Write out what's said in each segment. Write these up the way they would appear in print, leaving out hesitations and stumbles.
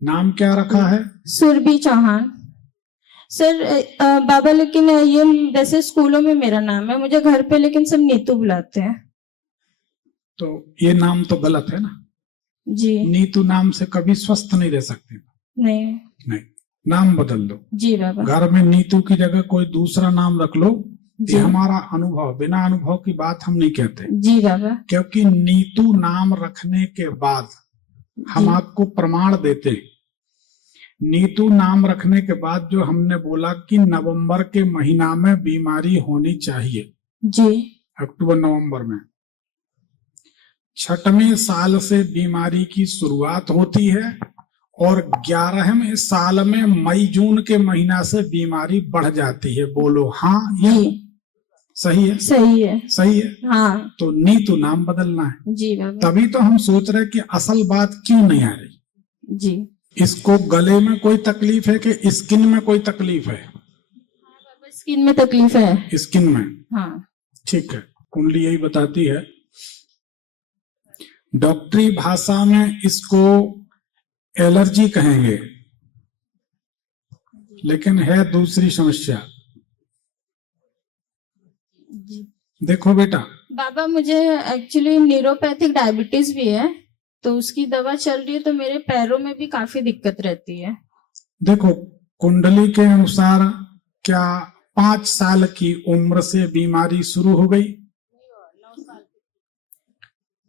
नाम क्या रखा है? सुरभि चौहान। सर बाबा, लेकिन ये वैसे स्कूलों में मेरा नाम है, मुझे घर पे लेकिन सब नीतू बुलाते हैं। तो ये नाम तो गलत है ना जी। नीतू नाम से कभी स्वस्थ नहीं रह सकते। नहीं। नहीं, नाम बदल दो। जी बाबा। घर में नीतू की जगह कोई दूसरा नाम रख लो। जी। ये हमारा अनुभव, बिना अनुभव की बात हम नहीं कहते। जी बाबा। क्योंकि नीतू नाम रखने के बाद हम आपको प्रमाण देते। नीतू नाम रखने के बाद जो हमने बोला कि नवंबर के महीना में बीमारी होनी चाहिए। जी। अक्टूबर नवंबर में 6वें साल से बीमारी की शुरुआत होती है और 11वें साल में मई जून के महीना से बीमारी बढ़ जाती है। बोलो हाँ या सही है? सही है। सही है। हाँ। तो नीतू नाम बदलना है। जी बाबा। तभी तो हम सोच रहे कि असल बात क्यों नहीं आ रही। जी। इसको गले में कोई तकलीफ है कि स्किन में कोई तकलीफ है? स्किन में तकलीफ है। स्किन में। हाँ। ठीक है, कुंडली यही बताती है। डॉक्टरी भाषा में इसको एलर्जी कहेंगे, लेकिन है दूसरी समस्या। जी। देखो बेटा बाबा, मुझे एक्चुअली न्यूरोपैथिक डायबिटीज भी है, तो उसकी दवा चल रही है, तो मेरे पैरों में भी काफी दिक्कत रहती है। देखो, कुंडली के अनुसार क्या 5 साल की उम्र से बीमारी शुरू हो गई?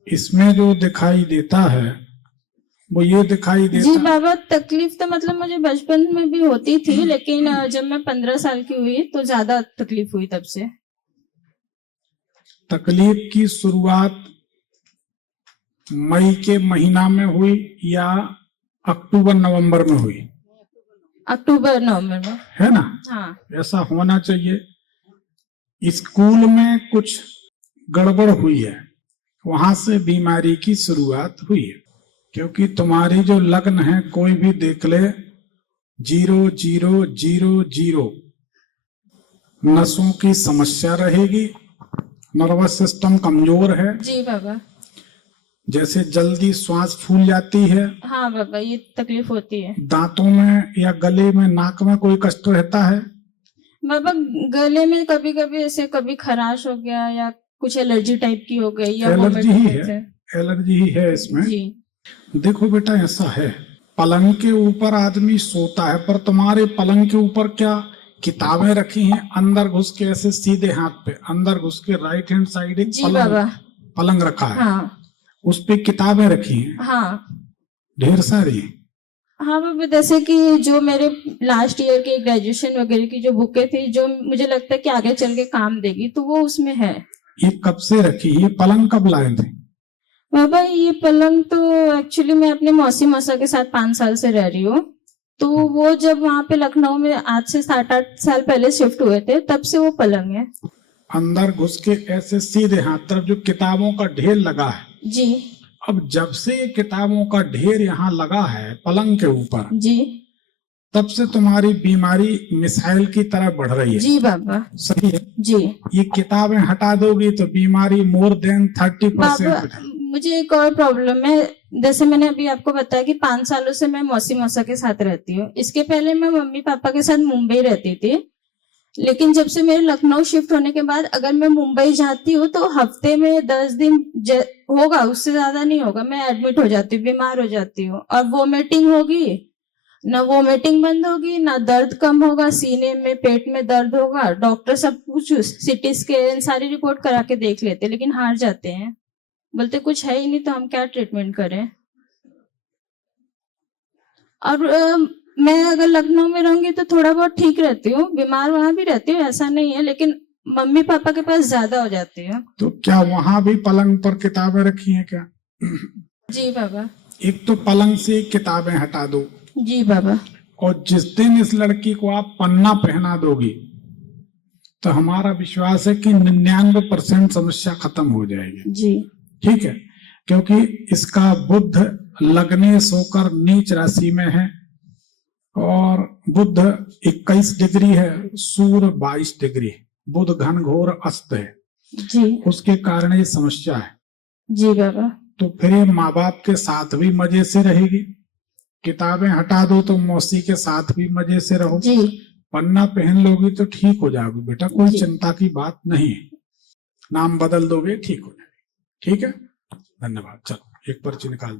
इसमें जो दिखाई देता है वो ये दिखाई देता। जी बाबा, तकलीफ तो मतलब मुझे बचपन में भी होती थी, लेकिन जब मैं 15 साल की हुई तो ज्यादा तकलीफ हुई तब से। तकलीफ की शुरुआत मई के महीना में हुई या अक्टूबर नवंबर में हुई? अक्टूबर नवंबर में। है ना? हाँ। ऐसा होना चाहिए। स्कूल में कुछ गड़बड़ हुई है, वहां से बीमारी की शुरुआत हुई है। क्योंकि तुम्हारी जो लग्न है, कोई भी देख ले, 0000, नसों की समस्या रहेगी, नर्वस सिस्टम कमजोर है। जी बाबा। जैसे जल्दी श्वास फूल जाती है। हाँ बाबा, ये तकलीफ होती है। दांतों में या गले में, नाक में कोई कष्ट रहता है? बाबा, गले में कभी कभी ऐसे, कभी खराश हो गया या कुछ एलर्जी टाइप की हो गई, या एलर्जी ही है। एलर्जी ही है इसमें। जी। देखो बेटा, ऐसा है, पलंग के ऊपर आदमी सोता है, पर तुम्हारे पलंग के ऊपर क्या किताबें रखी हैं? अंदर घुस के ऐसे सीधे हाथ पे अंदर घुस के राइट हैंड साइड एक पलंग रखा है। हाँ। उस पे किताबें रखी हैं। हाँ। ढेर सारी। हाँ बाबा, जैसे कि जो मेरे लास्ट ईयर के ग्रेजुएशन वगैरह की जो बुकें थी, जो मुझे लगता है कि आगे चल के काम देगी, तो वो उसमें है। ये कब से रखी? ये पलंग कब लाए थे? बाबा, ये पलंग तो एक्चुअली मैं अपने मौसी मौसा के साथ 5 साल से रह रही हूँ, तो वो जब वहाँ पे लखनऊ में आज से 7-8 साल पहले शिफ्ट हुए थे, तब से वो पलंग है। अंदर घुस के ऐसे सीधे हाथ तरफ जो किताबों का ढेर लगा है। जी। अब जब से ये किताबों का ढेर यहाँ लगा है पलंग के ऊपर, जी, तब से तुम्हारी बीमारी मिसाइल की तरह बढ़ रही है। जी बाबा। सही है जी। ये किताबें हटा दोगी तो बीमारी मोर देन 30%। मुझे एक और प्रॉब्लम है, जैसे मैंने अभी आपको बताया कि 5 सालों से मैं मौसी मौसा के साथ रहती हूँ। इसके पहले मैं मम्मी पापा के साथ मुंबई रहती थी, लेकिन जब से मेरे लखनऊ शिफ्ट होने के बाद अगर मैं मुंबई जाती हूँ तो हफ्ते में 10 दिन होगा, उससे ज्यादा नहीं होगा, मैं एडमिट हो जाती हूँ, बीमार हो जाती हूँ। और वोमिटिंग होगी, ना वोमिटिंग बंद होगी, ना दर्द कम होगा, सीने में पेट में दर्द होगा। डॉक्टर सब कुछ सीटी स्कैन सारी रिपोर्ट करा के देख लेते, लेकिन हार जाते हैं, बोलते कुछ है ही नहीं, तो हम क्या ट्रीटमेंट करें। और मैं अगर लखनऊ में रहूंगी तो थोड़ा बहुत ठीक रहती हूँ, बीमार वहां भी रहती हूँ, ऐसा नहीं है, लेकिन मम्मी पापा के पास ज्यादा हो जाती है। तो क्या वहां भी पलंग पर किताबें रखी हैं क्या? जी बाबा। एक तो पलंग से किताबें हटा दो। जी बाबा। और जिस दिन इस लड़की को आप पन्ना पहना दोगी तो हमारा विश्वास है कि 99% समस्या खत्म हो जाएगी। जी। ठीक है, क्योंकि इसका बुध लग्नेश होकर नीच राशि में है और बुध 21 डिग्री है, सूर्य 22 डिग्री, बुध घनघोर अस्त है। जी। उसके कारण ये समस्या है। जी बाबा। तो फिर ये माँ बाप के साथ भी मजे से रहेगी, किताबें हटा दो तो मौसी के साथ भी मजे से रहो। जी पन्ना पहन लोगी तो ठीक हो जाओगी बेटा, कोई जी। चिंता की बात नहीं है। नाम बदल दोगे ठीक हो जाएगी। ठीक है, धन्यवाद। चलो एक पर्ची निकाल।